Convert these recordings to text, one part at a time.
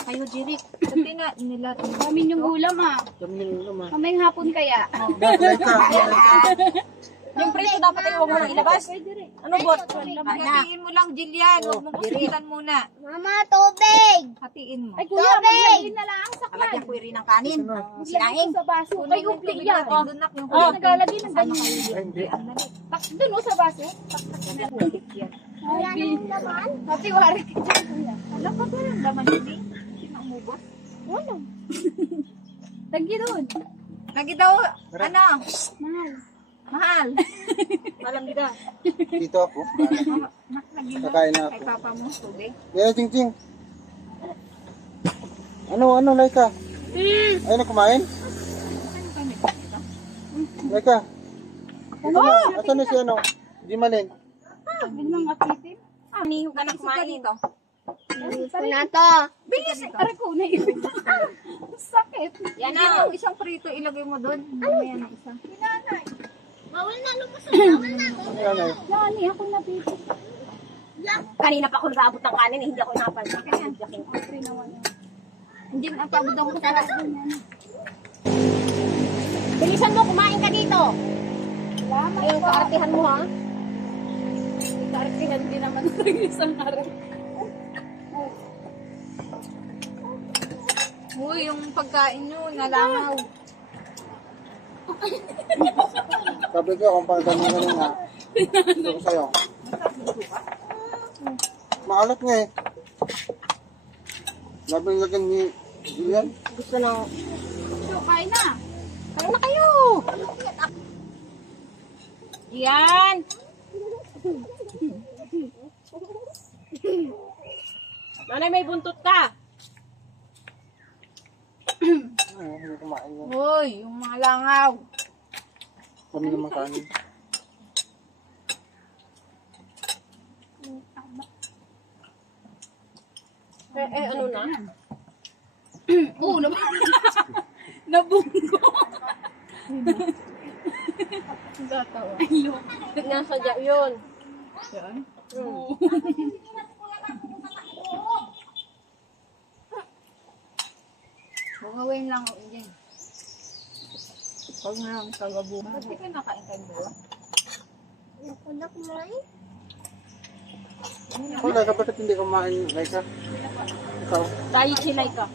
kayo, Jirik. Sabi na nila. Kami yung ulam ha. Mamayang hapon kaya. Yung prito dapat ay huwag mo nang ilabas. Ano, bot? Hatiin mo lang, Jillian. Huwag mo kusitan muna. Mama, tubig! Hatiin mo. Ay kuya, maglagay na lang sa Alagyan ko rin ng kanin. Sinaing. sa baso. Ay, upli yan. Dunak yung Oh, nagalagay ng ganyan. hindi. Doon o sa baso. Wala nang laman? Matiwari ka dyan kuya. Alam ko ba yung laman hindi? Sinamubos. Wala. Tagi doon. Lagi daw, ano? Mahal. Mahal. Alam nila. Dito ako. Lagi mo. Kakain na Kay ako. papa mo, tubig. Yan, Ting Ting. Ano, Laika? Ay, na kumain? Laika. Asan na si ano? Di malin. Biglang akitin. Niho ka na kumain ito. Gusto na to. Bilis. Aray ko na yun. Sakit. Yan Yan na. yung isang prito, ilagay mo doon. Mamaya na isa. Bawal na, lumusok. Bawal na. Yan ay. Yani, ako nabibig. Kanina pa ako nag-aabot ng kanin, hindi ako napansin. Kaya jaking ko. Hindi na pagod ako sa Bilisan mo, kumain ka dito. Salamat Ayun, po. kaartihan mo ha. Ikartihan din naman sa isang araw. Uy, yung pagkain nyo, nalangaw. Sabi ko, kung pang ganun ganun nga. Ito ko sa'yo. Maalat nga eh. Sabi nilagyan ni Julian. Gusto nang... So, kain na. Kain na kayo. Yan. Nanay, may buntot ka. Hindi kumain yan. Uy, yung mga langaw. Kami naman kanin. Ano na? Oo, nabunggo. Gatawa. Ayun. Nasadya yun. Yan. Bungawin lang ako dyan. Pag nga ang tagabunga. Ba't di ka nakain kayo ba? Nakunak mo eh. Ako, Laika, bakit hindi kumain, Laika? Ikaw? Tayo silay ka.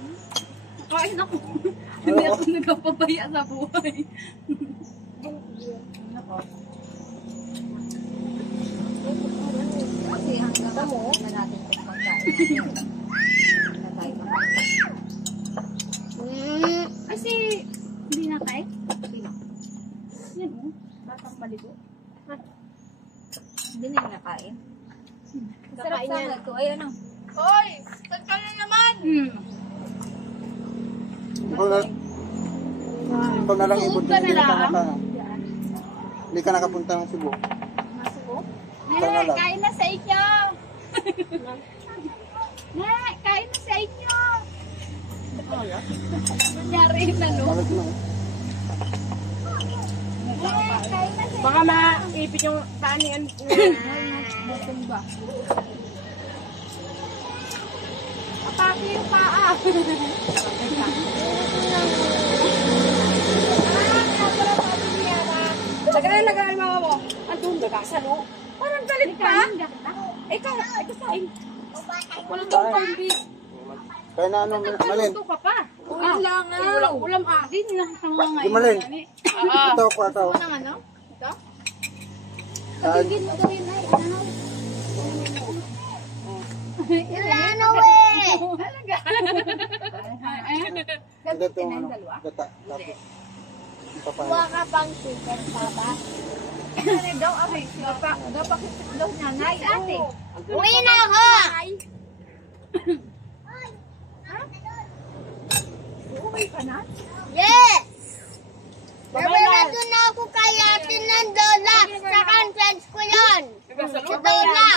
Kain ako. Hindi ako nagpapabaya sa buhay. Kasi hanggang ako na natin itong pagkain. Na tayo makain. Kasi, hindi na kain. Yan o. Batang maligo. Hindi na yung nakain. Sarap Kakain sana yan. ito. Ay, ano? Hoy! Tagka na naman! Ikaw na lang ibon. Suot ka na lang. Hindi ka nakapunta ng Cebu. Ikaw na lang. Kain na sa inyo! Kain na sa inyo! Nangyari na, no? Bakit na? Kain na sa Baka maipit yung kanin. Bukong ba? Apaki yung paa. Lagay mama mo. Andun, nagkasalo. Parang galit pa. Ikaw sain. Walang tong pambi. Kaya na ano, Malin? Ito ka pa. Uy, langaw. Walang ulam akin. Nakasama Di ngayon. Malin. Ah. Ito ako, ito. Ano ano? Ito? Ah, Tigil mo gawin na. Ano? Ilano eh. Talaga. Ito itong ano, gata. Tapos, ipapahin. Kuha ka pang sugar, papa. Ano daw, ay, dapat daw nanay, ate. Uwi na ako! Uwi ka na? Yes! Nabalado na ako kay ate ng Lola. Sa conference ko yun. Sa Lola.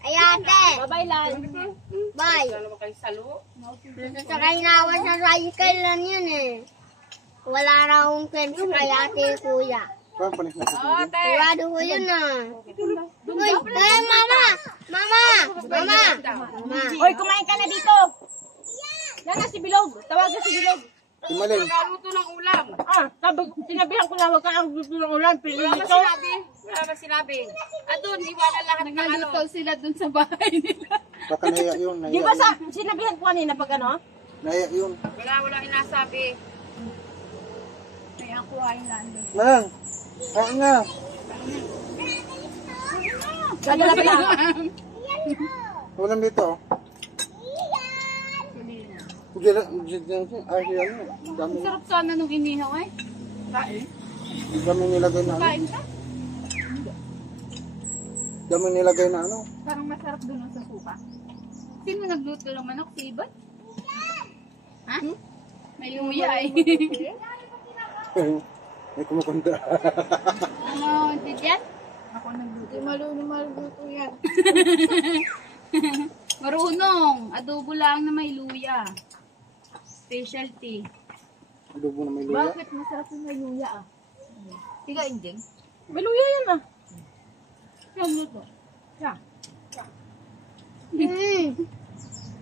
Ay ate. Bye-bye lang. Bye. Saka inawan sa cycle lang yun eh. Wala na akong friends kay ate kuya. Parang panis na si Julian. Sigurado ko yun ah. Uy, mama! Mama! Mama! Mama! Hoy, kumain ka na dito. Yan na si Bilog. Tawagan si Bilog. Si Malin. Nakaluto ng ulam. Sinabihan ko na huwag kang gusto ng ulan. Wala ba sinabi? Wala ba sinabi? At doon, iwala lahat ng ano. Nagluto sila dun sa bahay nila. Baka nahiya yun. Di ba sinabihan ko kanina pag ano? Nahiya yun. Wala inasabi. May ako ay nandun. Malang. Kain nga. Lagi na pala. Ulam dito. Ay, yan. Ang dami. Sarap sana nung inihaw eh. Ang dami nilagay na ano. Kain ka? Dami nilagay na ano. Parang masarap dun sa suka. Sino nagluto ng manok? Si Ibon? Ha? May luya eh. May kumukunta. Ano, Tidyan? Ako nagluto. Di marunong magluto yan. Marunong. Adobo lang na may luya. Specialty. Adobo na may luya. Bakit masarap yung may luya ah? Tiga, Injeng. May luya yan ah. Nagluto. Siya.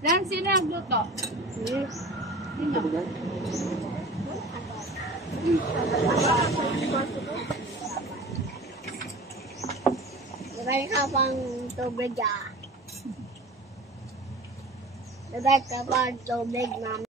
Lan, sino nagluto? Sino? Sabi yan. Lagay ka pang tubig ah. Lagay ka pang tubig, ma'am.